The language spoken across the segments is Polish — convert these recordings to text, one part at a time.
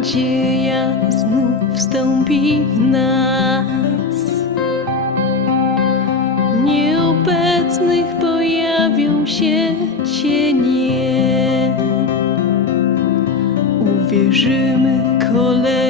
nadzieja znów wstąpi w nas. Nieobecnych pojawią się cienie. Uwierzymy kolejny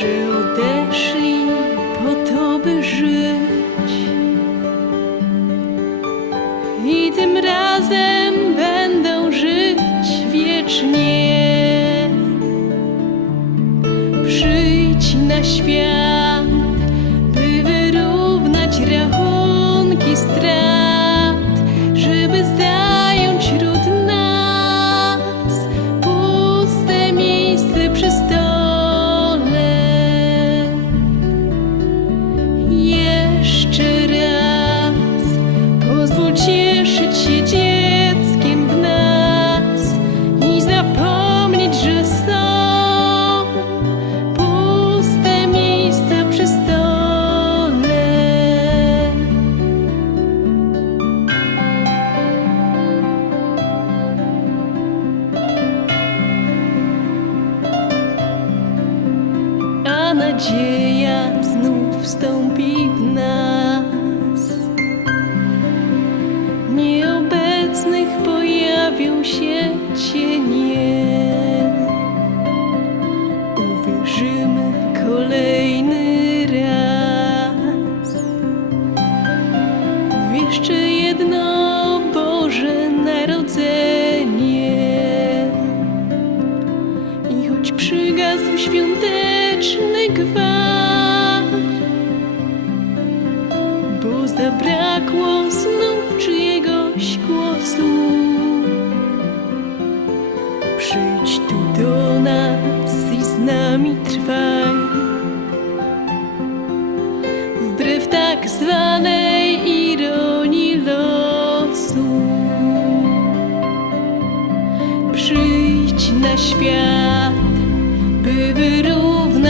że odeszli po to, by żyć i tym razem będą żyć wiecznie. Przyjdź na świat, by wyrównać rachunki strat, nadzieja znów wstąpi w nas. Nieobecnych pojawią się cienie. Uwierzymy kolejny raz w jeszcze jedno Boże Narodzenie. I choć przygasł świąteczny gwar, bo zabrakło znów czyjegoś głosu. Przyjdź tu do nas i z nami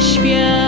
Świat,